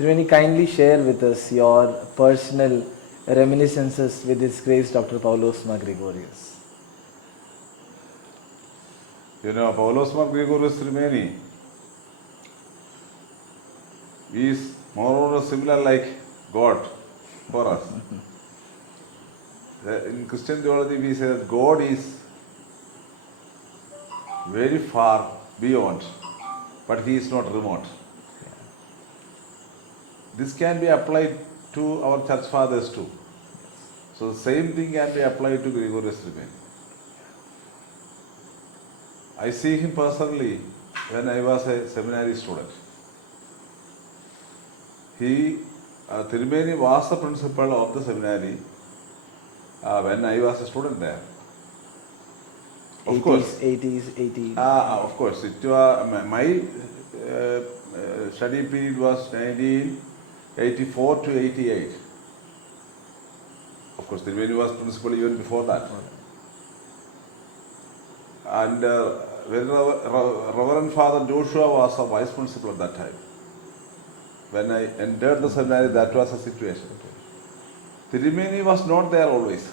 Triveni, kindly share with us your personal reminiscences with His Grace Dr. Paulos Mar Gregorius. Paulos Mar Gregorius Trimeni is more or less similar like God for us. In Christian theology, we say that God is very far beyond, but He is not remote. This can be applied to our church fathers too. So the same thing can be applied to Gregorius Trimeni. I see him personally when I was a seminary student. Trimeni was the principal of the seminary when I was a student there. Of course. 80s. Of course. It was, my study period was 1984 to 88. Of course, Trimeni was principal even before that. And Reverend Father Joshua was a vice principal at that time. When I entered the seminary, that was the situation. Trimeni was not there always.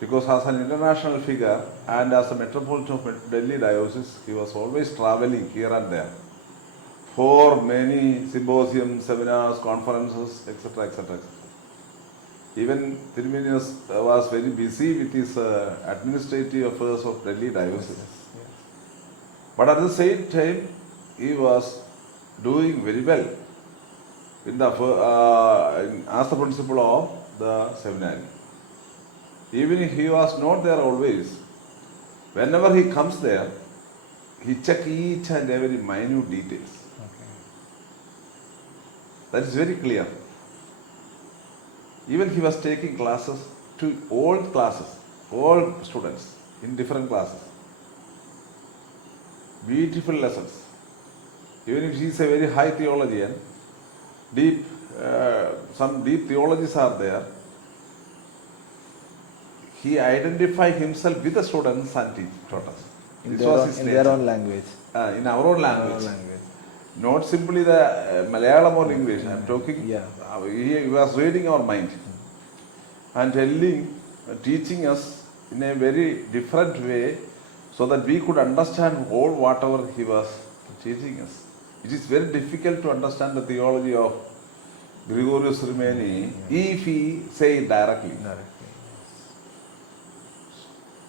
Because as an international figure and as a metropolitan of Delhi diocese, he was always traveling here and there for many symposiums, seminars, conferences, etc. etc. Even Trimeni was very busy with his administrative affairs of Delhi diocese. Yes. But at the same time, he was doing very well as the principal of the seminary. Even if he was not there always, whenever he comes there, he checks each and every minute details. Okay. That is very clear. Even he was taking classes to all students in different classes. Beautiful lessons. Even if he is a very high theologian, some deep theologies are there, he identified himself with the students and taught us. In their own language. In our own language. Not simply the Malayalam or English. I am talking. He was reading our mind and teaching us in a very different way, so that we could understand all whatever he was teaching us. It is very difficult to understand the theology of Gregorius Trimeni if he say it directly.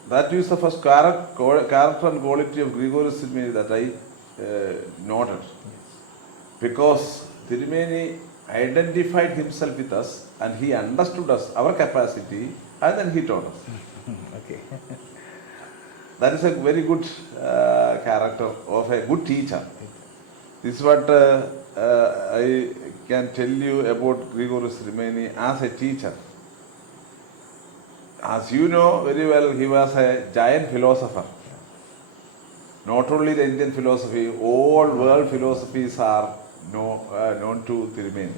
That is the first character and quality of Gregorius Trimeni that I noted. Because Trimeni identified himself with us and he understood us, our capacity, and then he taught us. Okay. That is a very good character of a good teacher. This is what I can tell you about Gregorius Trimeni as a teacher. As you know very well, he was a giant philosopher. Not only the Indian philosophy, all world philosophies are known to Trimeni.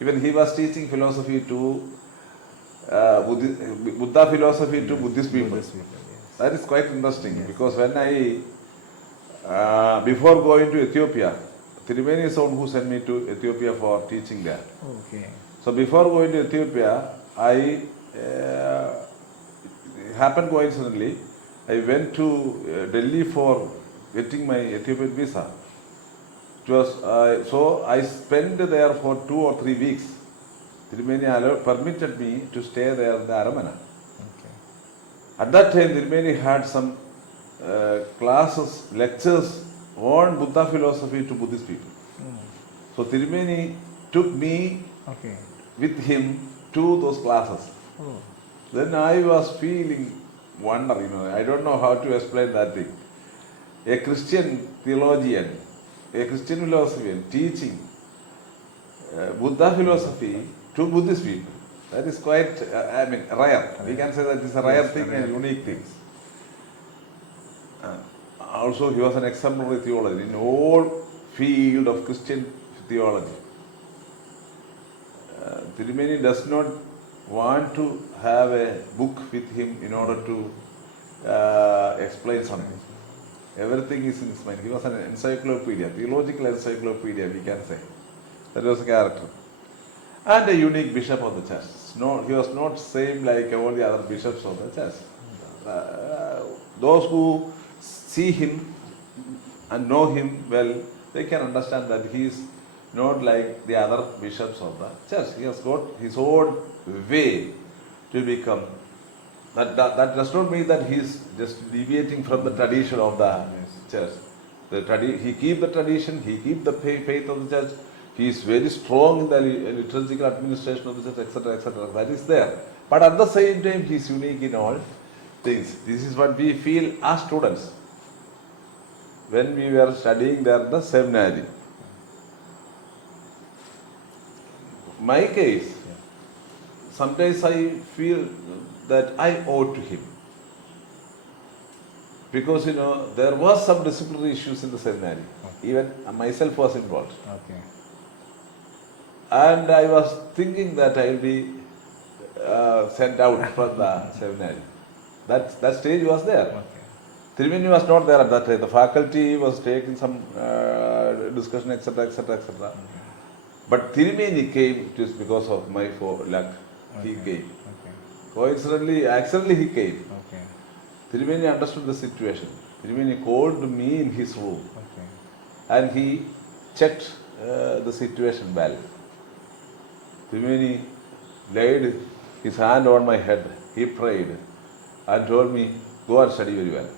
Even he was teaching philosophy to Buddha philosophy to Buddhist people. That is quite interesting, because when before going to Ethiopia, Trimeni is the one who sent me to Ethiopia for teaching there. Okay. So before going to Ethiopia, I happened coincidentally, I went to Delhi for getting my Ethiopian visa. So I spent there for 2 or 3 weeks. Trimeni permitted me to stay there in the Aramana. Okay. At that time, Trimeni had some classes, lectures on Buddha philosophy to Buddhist people. So Trimeni took me with him to those classes. Then I was feeling wonder, I don't know how to explain that thing. A Christian theologian, a Christian philosopher teaching Buddha philosophy to Buddhist people. That is quite, rare. We can say that it's a rare thing and unique thing. Also, he was an exemplary theologian in all field of Christian theology. Trimeni does not want to have a book with him in order to explain something. Everything is in his mind. He was an encyclopedia, theological encyclopedia, we can say. That was a character. And a unique bishop of the church. He was not same like all the other bishops of the church. Those who see him and know him well, they can understand that he is not like the other bishops of the church. He has got his own way to become. That does not mean that he is just deviating from the tradition of the church. He keep the tradition, he keep the faith of the church. He is very strong in the liturgical administration of the church, etc., etc. That is there. But at the same time, he is unique in all things. This is what we feel as students when we were studying there in the seminary. My case, sometimes I feel that I owe to him. Because there was some disciplinary issues in the seminary. Even myself was involved. Okay. And I was thinking that I will be sent out from the seminary. That stage was there. Okay. Tirumeni was not there at that time. The faculty was taking some discussion, etc., etc., etc. But Tirumeni came just because of my luck. He came. Okay. Coincidentally, accidentally he came. Okay. Tirumeni understood the situation. Tirumeni called me in his room Okay. and he checked the situation well. Tirumeni laid his hand on my head, he prayed and told me, go and study very well.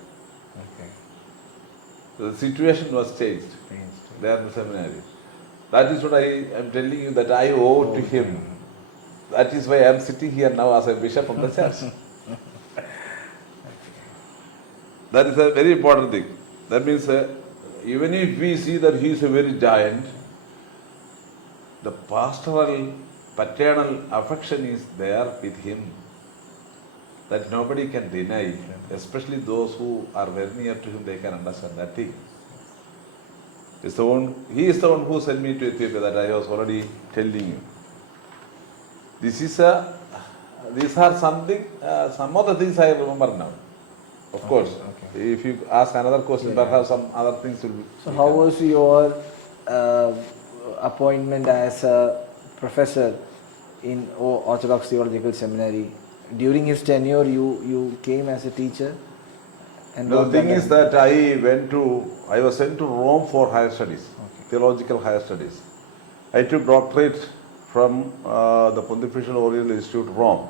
Okay. So the situation was changed there in the seminary. That is what I am telling you, that I owe to him. That is why I am sitting here now as a bishop of the church. That is a very important thing. That means even if we see that he is a very giant, the pastoral, paternal affection is there with him. That nobody can deny, especially those who are very near to him, they can understand that thing. He is the one who sent me to Ethiopia, that I was already telling you. These are something, some of the things I remember now. Of course, if you ask another question, perhaps some other things will be. So how was your appointment as a professor in Orthodox Theological Seminary? During his tenure, you came as a teacher? And No, the thing is that I was sent to Rome for higher studies, theological higher studies. I took doctorate from the Pontifical Oriental Institute, Rome.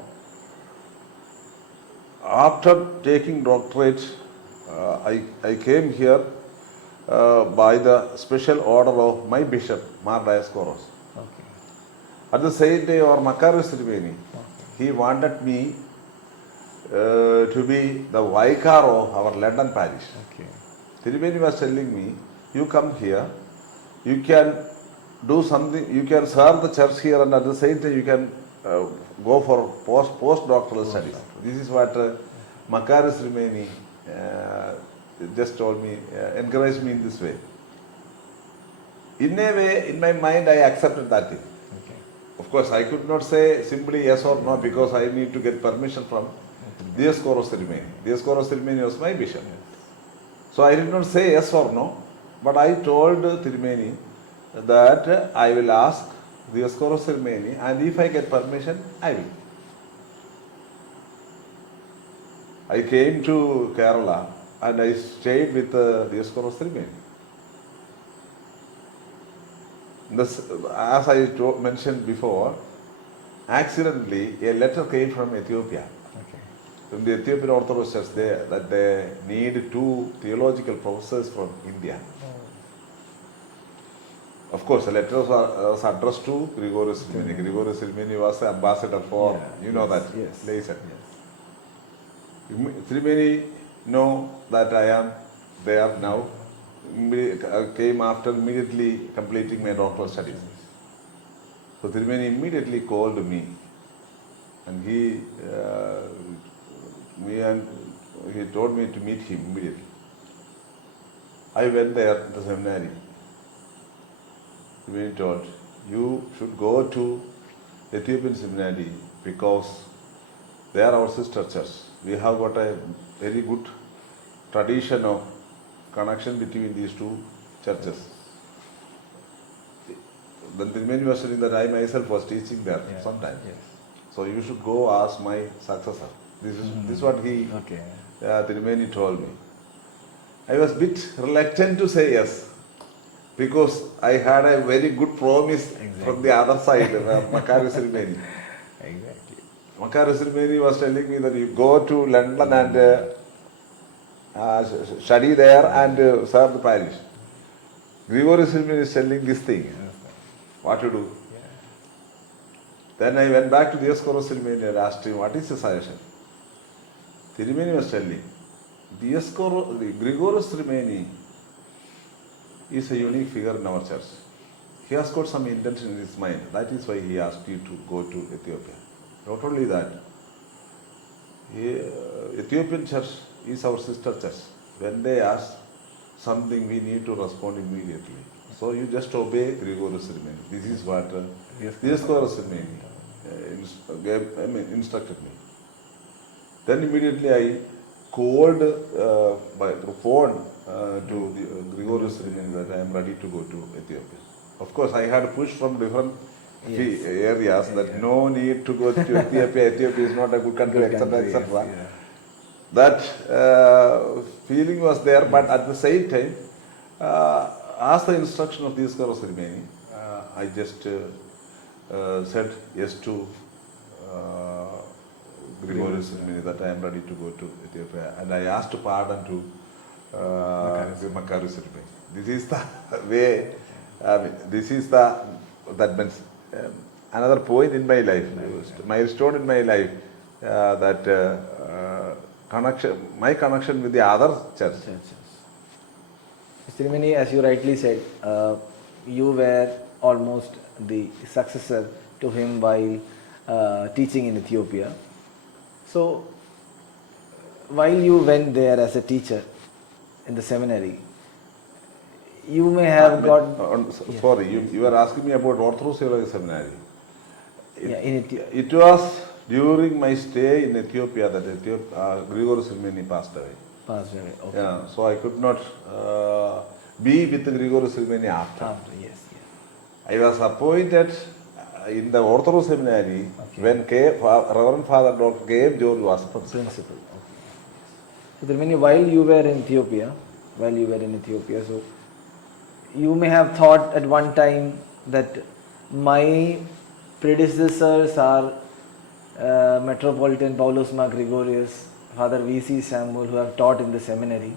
After taking doctorate, I came here by the special order of my bishop, Mar Dioscoros. Okay. At the same day, our Makarios Tirumeni, he wanted me to be the vicar of our London parish. Okay. Tirumeni was telling me, you come here, you can do something, you can serve the church here, and at the same time you can go for postdoctoral studies. This is what Makarios Tirumeni just told me, encouraged me in this way. In a way, in my mind, I accepted that thing. Okay. Of course, I could not say simply yes or no, because I need to get permission from Dioscoros Tirumeni. Dioscoros Tirumeni was my bishop. So I did not say yes or no, but I told Tirumeni that I will ask Dioscoros Tirumeni, and if I get permission, I will. I came to Kerala and I stayed with Dioscoros Tirumeni. As I mentioned before, accidentally a letter came from Ethiopia. Okay. From the Ethiopian Orthodox Church, that they need 2 theological professors from India. Of course, the letter was addressed to Grigorios Tirumeni. Grigorios Tirumeni was the ambassador for, Yes. Laison. Tirumeni know that I am there now. Came after immediately completing my doctoral studies. So Tirumeni immediately called me, and he told me to meet him immediately. I went there to the seminary. Tirumeni told, you should go to Ethiopian seminary because they are our sister church. We have got a very good tradition of connection between these 2 churches. then Tirumeni was telling that I myself was teaching there sometimes. Yes. So you should go ask my successor. This is what he Okay. Tirumeni told me. I was a bit reluctant to say yes because I had a very good promise from the other side, Makarios Tirumeni. Exactly. Makarios Tirumeni was telling me that you go to London and study there and serve the parish. Grigorios Tirumeni is telling this thing. What to do? Yeah. Then I went back to Dioscoros Tirumeni and asked him, what is the suggestion? Tirumeni was telling, Grigorios Tirumeni is a unique figure in our church. He has got some intention in his mind. That is why he asked you to go to Ethiopia. Not only that, Ethiopian church is our sister church. When they ask something, we need to respond immediately. So you just obey Grigorios Tirumeni. This is what Dioscoros Tirumeni instructed me. Then immediately I called by phone to Grigorios Tirumeni that I am ready to go to Ethiopia. Of course, I had pushed from different areas that no need to go to Ethiopia. Ethiopia is not a good country, etc., etc. That feeling was there, but at the same time, as the instruction of Dioscoros Tirumeni, I just said yes to Grigorios Tirumeni that I am ready to go to Ethiopia, and I asked pardon to Makarios Tirumeni. This is the way. This is that means another point in my life, milestone in my life, that my connection with the other church. Mr. Tirumeni, as you rightly said, you were almost the successor to him while teaching in Ethiopia. So, while you went there as a teacher in the seminary, you may have got... Sorry, you were asking me about Orthodox Theological Seminary. in Ethiopia. It was during my stay in Ethiopia that Grigorios Tirumeni passed away. Passed away, okay. Yeah, so I could not be with Grigorios Tirumeni after. Yes. I was appointed in the Orthodox Seminary when Reverend Father Dr. K.M. George was principal. Okay. So, Tirumeni, while you were in Ethiopia, so you may have thought at one time that my predecessors are Metropolitan Paulos Mar Gregorius, Father V.C. Samuel, who have taught in the seminary.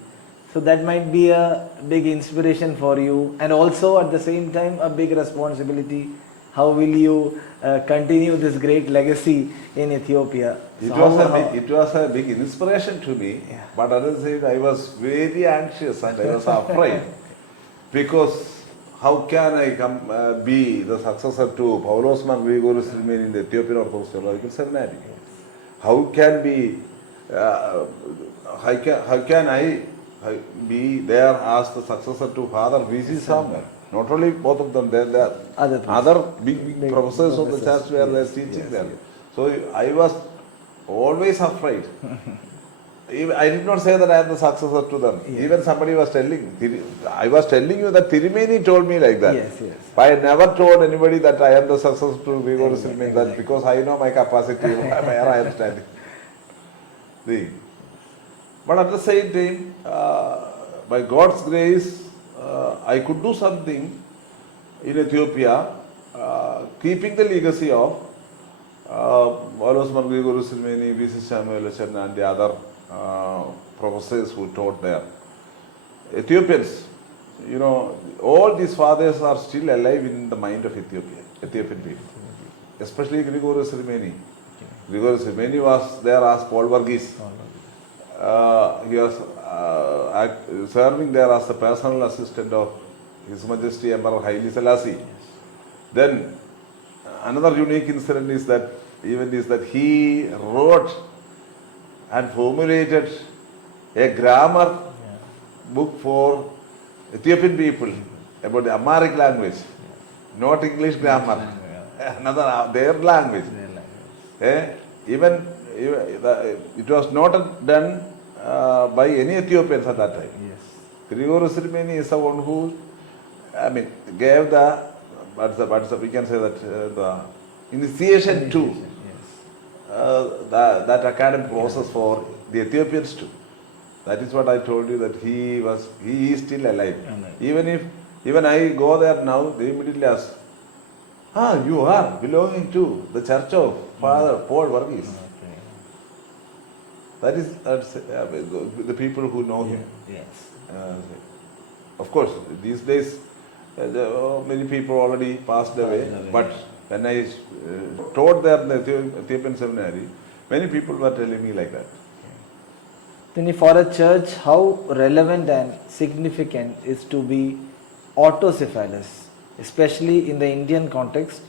So that might be a big inspiration for you, and also at the same time a big responsibility. How will you continue this great legacy in Ethiopia? It was a big inspiration to me, but at the same time I was very anxious and I was afraid. Because how can I be the successor to Paulos Mar Gregorios Tirumeni in the Ethiopian Orthodox Theological Seminary? How can I be there as the successor to Father V.C. Samuel? Not only both of them, there are other big professors of the church where they are teaching there. So I was always afraid. I did not say that I am the successor to them. Even somebody was telling, I was telling you that Tirumeni told me like that. Yes. But I never told anybody that I am the successor to Grigorios Tirumeni, that because I know my capacity, where I am standing. See. But at the same time, by God's grace, I could do something in Ethiopia, keeping the legacy of Paulos Mar Gregorios Tirumeni, V.C. Samuel Echenna, and the other professors who taught there. Ethiopians, all these fathers are still alive in the mind of Ethiopian people, especially Grigorios Tirumeni. Grigorios Tirumeni was there as Paul Varghese. He was serving there as the personal assistant of His Majesty Emperor Haile Selassie. Then another unique incident is that he wrote and formulated a grammar book for Ethiopian people about the Amharic language, not English grammar, another their language. Even it was not done by any Ethiopians at that time. Grigorios Tirumeni is the one who gave the we can say that the initiation to that academic process for the Ethiopians too. That is what I told you, that he is still alive. Even I go there now, they immediately ask, you are belonging to the Church of Father Paul Varghese. That's the people who know him. Of course, these days many people already passed away. But when I taught there in the Ethiopian seminary, many people were telling me like that. Then for a church, how relevant and significant is to be autocephalous, especially in the Indian context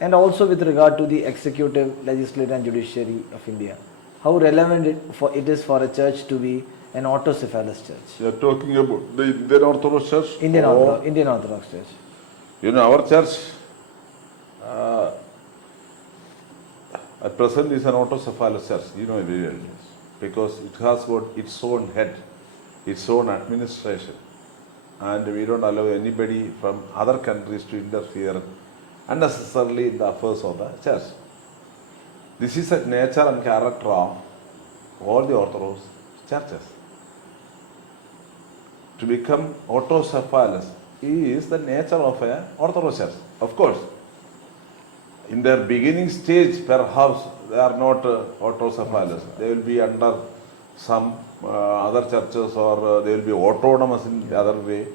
and also with regard to the executive, legislative and judiciary of India? How relevant it is for a church to be an autocephalous church? You are talking about the Indian Orthodox Church? Indian Orthodox Church. You know, our church at present is an autocephalous church. You know very well. Because it has got its own head, its own administration. And we don't allow anybody from other countries to interfere unnecessarily in the affairs of the church. This is the nature and character of all the Orthodox churches. To become autocephalous is the nature of an Orthodox church. Of course, in their beginning stage, perhaps they are not autocephalous. They will be under some other churches, or they will be autonomous in the other way.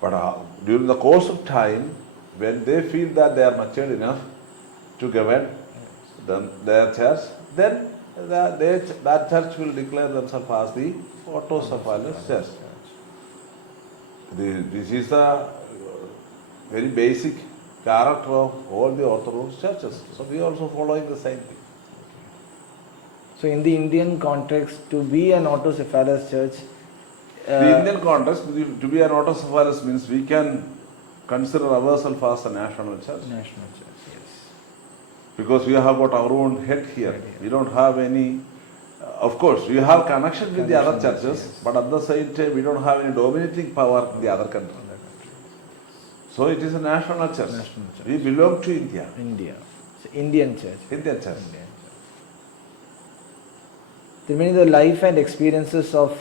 But during the course of time, when they feel that they are matured enough to govern their church, then that church will declare themselves as the autocephalous church. This is the very basic character of all the Orthodox churches. So we are also following the same thing. So in the Indian context, to be an autocephalous church, the Indian context, to be an autocephalous means we can consider ourselves as a national church. National church, yes. Because we have got our own head here. We don't have any. Of course, we have connection with the other churches, yes. But at the same time, we don't have any dominating power in the other country. So it is a national church. We belong to India. India. So Indian church. Indian church. Many the life and experiences of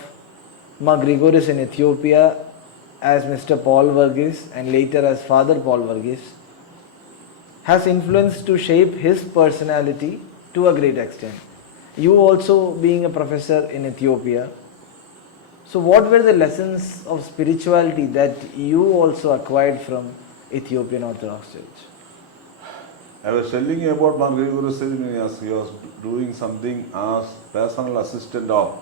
Ma Grigoris in Ethiopia as Mr. Paul Varghese and later as Father Paul Varghese has influenced to shape his personality to a great extent. You also being a professor in Ethiopia, so what were the lessons of spirituality that you also acquired from Ethiopian Orthodox Church? I was telling you about Mar Grigoris as he was doing something as personal assistant of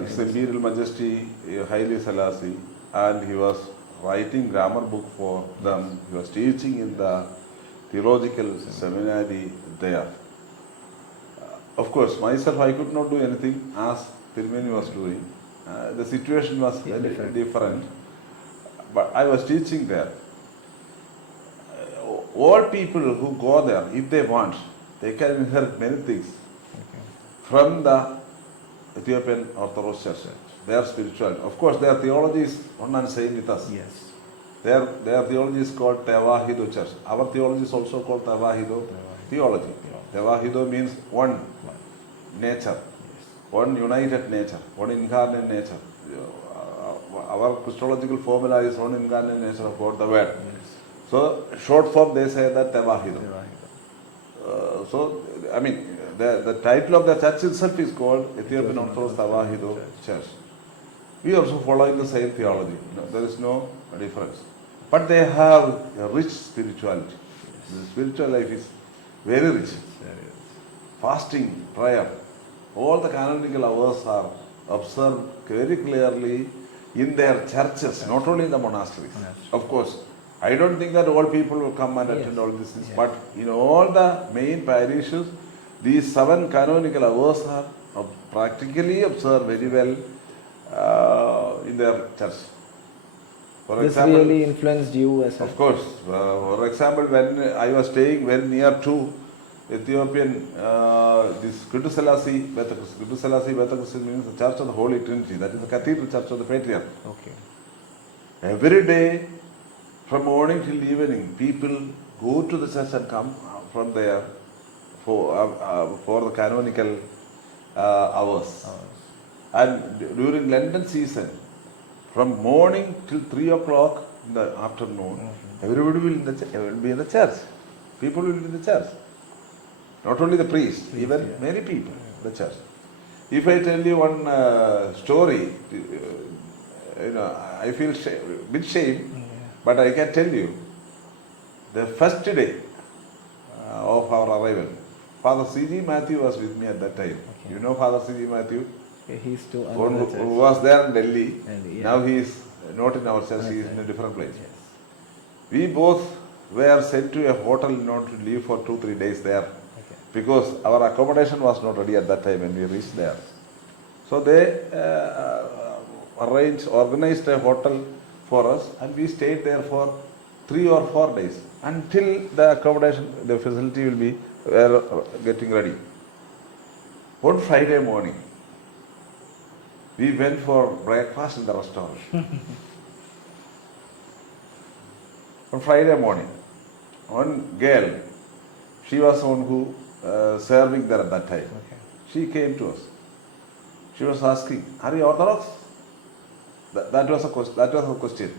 His Imperial Majesty Haile Selassie, and he was writing grammar book for them. He was teaching in the theological seminary there. Of course, myself I could not do anything as Tirumeni was doing. The situation was very different. But I was teaching there. All people who go there, if they want, they can inherit many things from the Ethiopian Orthodox Church. Their spirituality. Of course, their theology is one and same with us. Yes. Their theology is called Tewahedo Church. Our theology is also called Tewahedo theology. Tewahedo means one nature, one united nature, one incarnate nature. Our Christological formula is one incarnate nature of God, the Word. So, short form they say that Tewahedo. So, I mean, the title of the church itself is called Ethiopian Orthodox Tewahedo Church. We also follow the same theology. There is no difference. But they have a rich spirituality. The spiritual life is very rich. Fasting, prayer, all the canonical hours are observed very clearly in their churches, not only in the monasteries. Of course, I don't think that all people will come and attend all these things, but in all the main parishes, these 7 canonical hours are practically observed very well in their church. For this example, really influenced you as of course. For example, when I was staying very near to Ethiopian, this Kudu Selassie Bethakristan means the Church of the Holy Trinity. That is the Cathedral Church of the Patriarch. Okay. Every day, from morning till evening, people go to the church and come from there for the canonical hours. And during Lenten season, from morning till 3 o'clock in the afternoon, everybody will be in the church. People will be in the church. Not only the priest, even many people in the church. If I tell you one story, I feel bit shame, but I can tell you. The first day of our arrival, Father C.G. Matthew was with me at that time. Okay. You know Father C.G. Matthew? He's to Who another church. was there in Delhi. Delhi, yeah. Now he is not in our church, he is in a different place. Yes. We both were sent to a hotel in order to live for 2-3 days there, Okay. because our accommodation was not ready at that time when we reached there. So they organized a hotel for us, and we stayed there for 3 or 4 days until the accommodation, the facility will be getting ready. One Friday morning, we went for breakfast in the restaurant. On Friday morning, one girl, she was one who serving there at that time. Okay. She came to us. She was asking, "Are you Orthodox?" That was a question.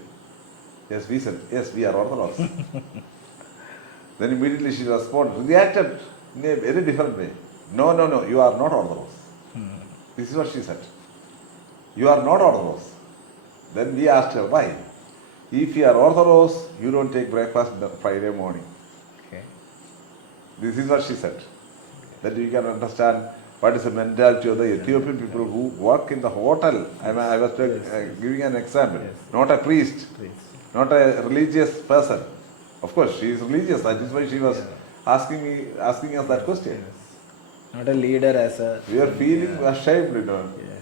Yes, we said, "Yes, we are Orthodox." Then immediately she reacted in a very different way. No, you are not Orthodox. This is what she said. You are not Orthodox. Then we asked her, why? If you are Orthodox, you don't take breakfast on Friday morning. Okay. This is what she said. That you can understand what is the mentality of the Ethiopian people who work in the hotel. I was giving an example. Yes. Not a priest, Please. not a religious person. Of course, she is religious. That is why she was asking us that question. Yes. Not a leader as a. We are feeling ashamed, Yes.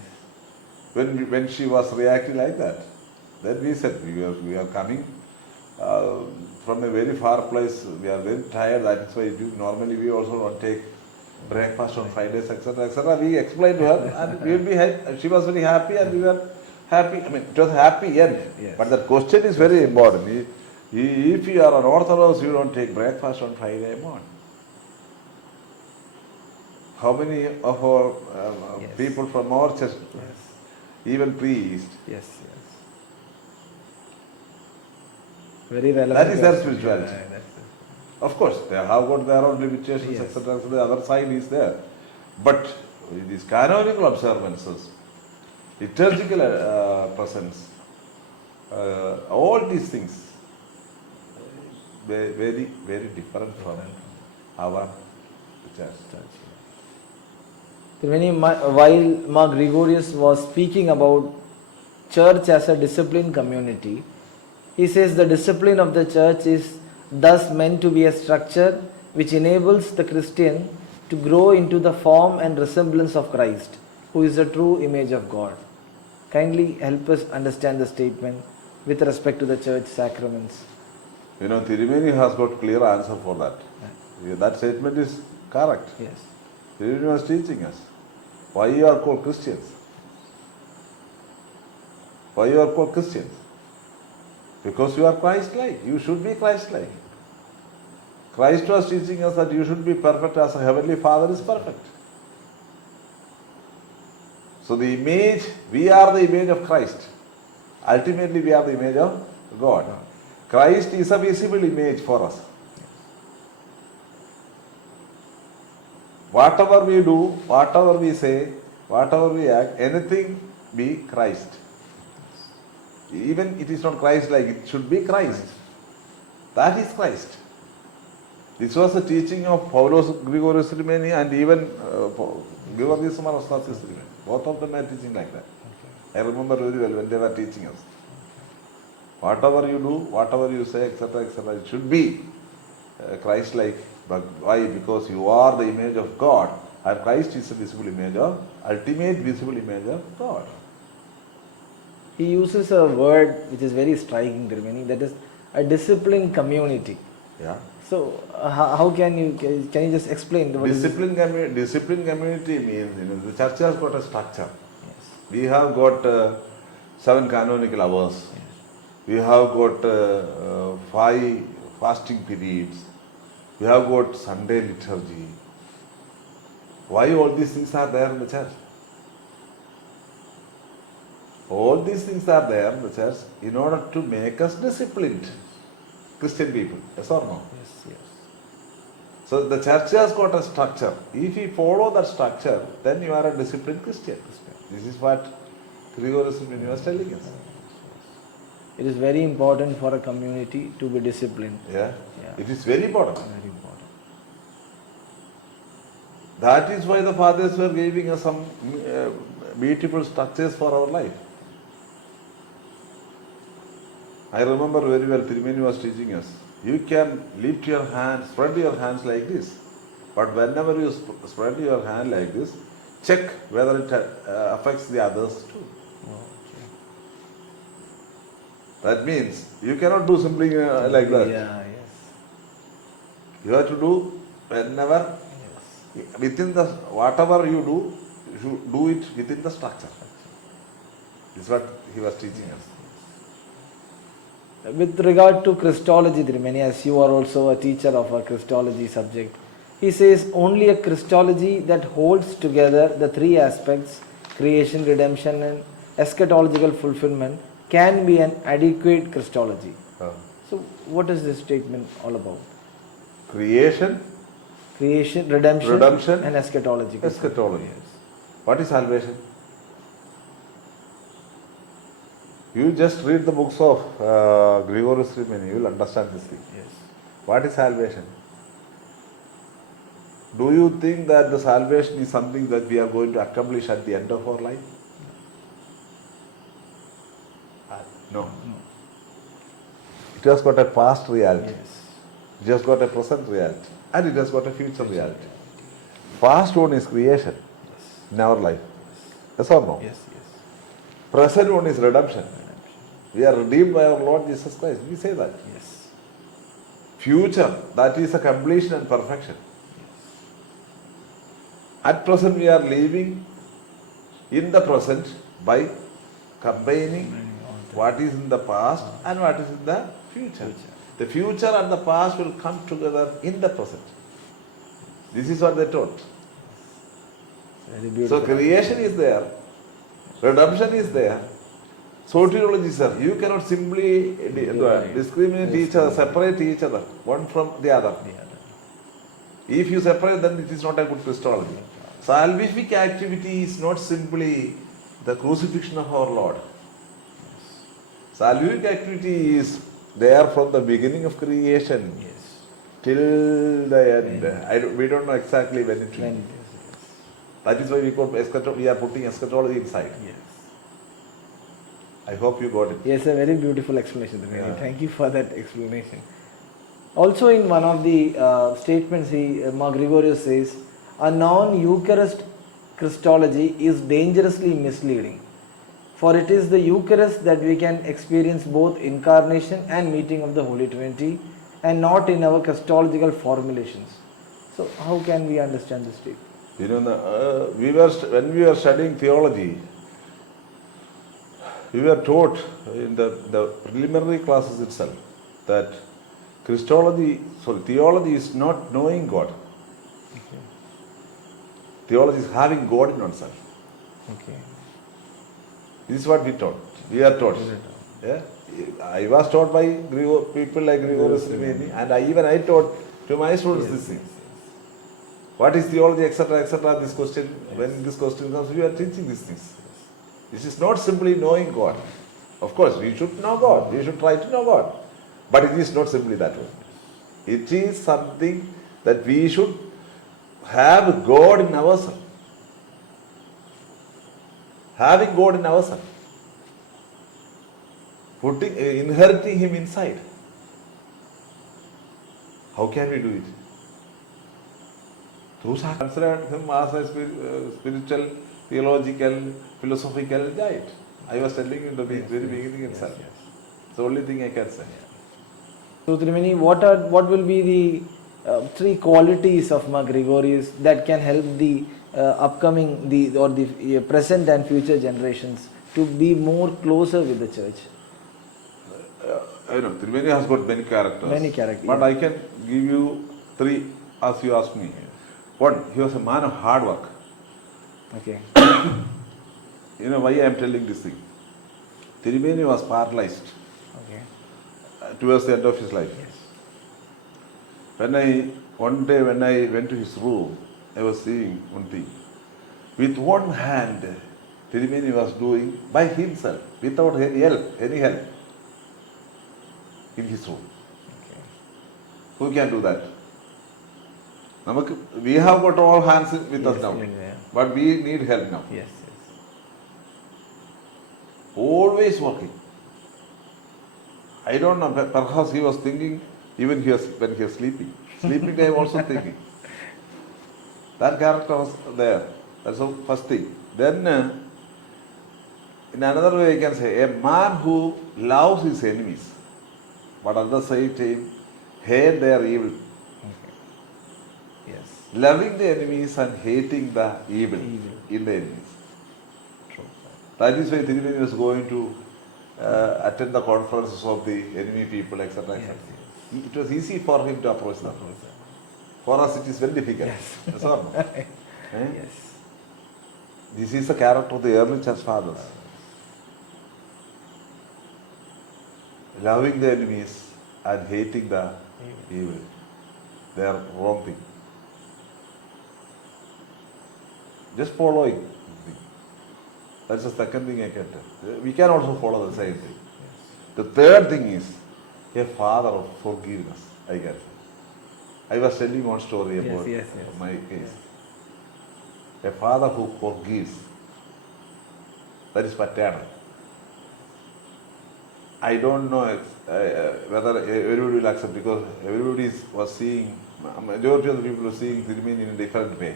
when she was reacting like that. Then we said, we are coming from a very far place. We are very tired. That is why normally we also don't take breakfast on Fridays, etc., etc. We explained to her, and we will be. She was very happy, and we were happy. I mean, it was a happy end. Yes. But that question is very important. If you are an Orthodox, you don't take breakfast on Friday morning. How many of our Yes. people from our church, Yes. even priests, Yes. Very relevant. That is their question. spirituality. Yeah, that's it. of course, they have got their own limitations, Yes. etc. So the other side is there. But these canonical observances, liturgical presence, all these things, very, very different from our church. While Ma Gregorius was speaking about church as a disciplined community, he says the discipline of the church is thus meant to be a structure which enables the Christian to grow into the form and resemblance of Christ, who is the true image of God. Kindly help us understand the statement with respect to the church sacraments. Tirumeni has got clear answer for that. That statement is correct. Yes. Tirumeni was teaching us why you are called Christians. Why you are called Christians? Because you are Christ-like. You should be Christ-like. Christ was teaching us that you should be perfect as a heavenly Father is perfect. So the image, we are the image of Christ. Ultimately, we are the image of God. Christ is a visible image for us. Whatever we do, whatever we say, whatever we act, anything be Christ. Even it is not Christ-like, it should be Christ. That is Christ. This was the teaching of Paulos Gregorius Tirumeni and even Georgios Marostas Tirumeni. Both of them are teaching like that. I remember very well when they were teaching us. Whatever you do, whatever you say, etc., etc., it should be Christ-like. But why? Because you are the image of God, and Christ is the visible image of, ultimate visible image of God. He uses a word which is very striking, Tirumeni, that is a disciplined community. Yeah. So, how can you just explain? Discipline community means, the church has got a structure. Yes. We have got 7 canonical hours. Yes. We have got 5 fasting periods. We have got Sunday liturgy. Why all these things are there in the church? All these things are there in the church in order to make us disciplined Christian people. Yes or no? Yes, yes. So the church has got a structure. If you follow that structure, then you are a disciplined Christian. This is what Grigorius Simeoni was telling us. It is very important for a community to be disciplined. Yeah? Yeah. It is very important. Very important. That is why the fathers were giving us some beautiful structures for our life. I remember very well, Tirumeni was teaching us, you can lift your hands, spread your hands like this. But whenever you spread your hand like this, check whether it affects the others too. That means you cannot do simply like that. Yeah, yes. You have to do whenever, within the, whatever you should do it within the structure. This is what he was teaching us. With regard to Christology, Tirumeni, as you are also a teacher of a Christology subject, he says only a Christology that holds together the 3 aspects, creation, redemption and eschatological fulfillment, can be an adequate Christology. So what is this statement all about? Creation, Redemption and eschatology. Eschatology. Yes. What is salvation? You just read the books of Grigorius Simeoni, you will understand this thing. Yes. What is salvation? Do you think that the salvation is something that we are going to accomplish at the end of our life? No. It has got a past reality. Yes. It has got a present reality. And it has got a future reality. Past one is creation in our life. Yes or no? Yes, yes. Present one is redemption. We are redeemed by our Lord Jesus Christ. We say that. Yes. Future, that is a completion and perfection. At present, we are living in the present by combining what is in the past and what is in the future. The future and the past will come together in the present. This is what they taught. Very beautiful. So creation is there, redemption is there, soteriology is there. You cannot simply discriminate each other, separate each other, one from the other. If you separate, then it is not a good Christology. Salvific activity is not simply the crucifixion of our Lord. Salvific activity is there from the beginning of creation till the end. We don't know exactly when it will be. That is why we are putting eschatology inside. Yes. I hope you got it. Yes, a very beautiful explanation. Yeah. Thank you for that explanation. Also, in one of the statements, Mark Gregorius says, a non-Eucharist Christology is dangerously misleading, for it is the Eucharist that we can experience both incarnation and meeting of the Holy Trinity, and not in our Christological formulations. So, how can we understand this statement? You know, when we were studying theology, we were taught in the preliminary classes itself that theology is not knowing God. Okay. Theology is having God in oneself. Okay. This is what we taught. We are taught. Yeah? I was taught by people like Grigorius Simeoni, and I taught to my students this thing. What is theology, etc., etc. This question, when this question comes, we are teaching these things. This is not simply knowing God. Of course, we should know God. We should try to know God. But it is not simply that way. It is something that we should have God in ourselves. Having God in ourselves. Inheriting Him inside. How can we do it? Those are considered Him as a spiritual, theological, philosophical giant. I was telling you in the very beginning itself. It's the only thing I can say. So, Tirumeni, what will be the 3 qualities of Mark Gregorius that can help the upcoming, the present and future generations to be more closer with the church? I know Triveni has got many characters. Many characters, But yeah. I can give you three as you asked me. One, he was a man of hard work. Okay. You know why I am telling this thing? Triveni was paralyzed Okay. towards the end of his life. Yes. One day when I went to his room, I was seeing one thing. With one hand, Triveni was doing by himself, without any help, in his room. Okay. Who can do that? We have got all hands with us Yes, now, yeah. but we need help now. Yes. Always working. I don't know, perhaps he was thinking, even when he was sleeping. Sleeping time also thinking. That character was there. That's the first thing. Then, in another way, I can say, a man who loves his enemies, but at the same time, hate their evil. Okay. Yes. Loving the enemies and hating the evil in the enemies. True. That is why Tirumeni was going to attend the conferences of the enemy people, etc. Yes, It was easy for him to approach them. For us, it is very difficult. Yes. Yes or no? Yes. This is the character of the early church fathers. Loving the enemies and hating the evil. They are wrong thing. Just following. That's the second thing I can tell. We can also follow the same thing. The third thing is a father of forgiveness, I can say. I was telling one story about my case. A father who forgives. That is paternal. I don't know whether everybody will accept, because everybody was seeing, majority of the people were seeing Tirumeni in a different way.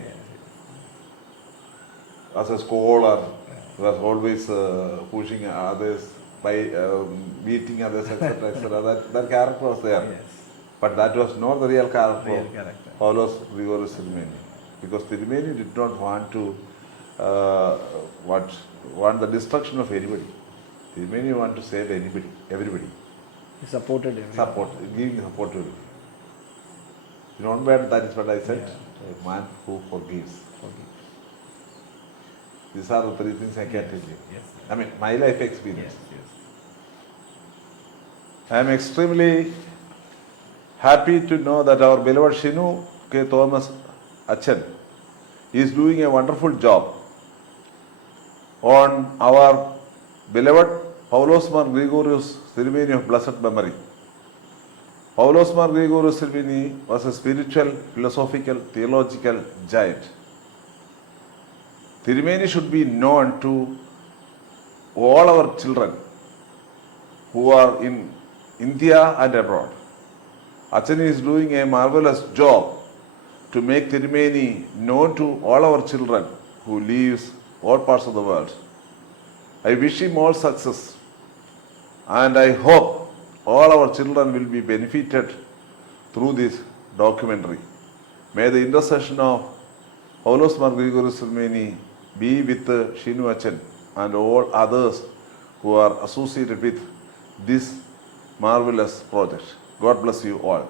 As a scholar, he was always pushing others by beating others, etc. etc. That character was there. Yes. But that was not the real character Real of character. Paulos Grigoris Tirumeni. Because Tirumeni did not want to want the destruction of anybody. Tirumeni wanted to save everybody. He supported him. Giving support to everybody. You know, that is what I said. Yeah. A man who forgives. These are the three things I can tell you. Yes. I mean, my life experience. Yes. I am extremely happy to know that our beloved Shinu K. Thomas Achan is doing a wonderful job on our beloved Paulos Mar Grigorius Tirumeni of blessed memory. Paulos Mar Grigorius Tirumeni was a spiritual, philosophical, theological giant. Tirumeni should be known to all our children who are in India and abroad. Achan is doing a marvelous job to make Tirumeni known to all our children who live all parts of the world. I wish him all success, and I hope all our children will be benefited through this documentary. May the intercession of Paulos Mar Grigorius Tirumeni be with Shinu Achan and all others who are associated with this marvelous project. God bless you all.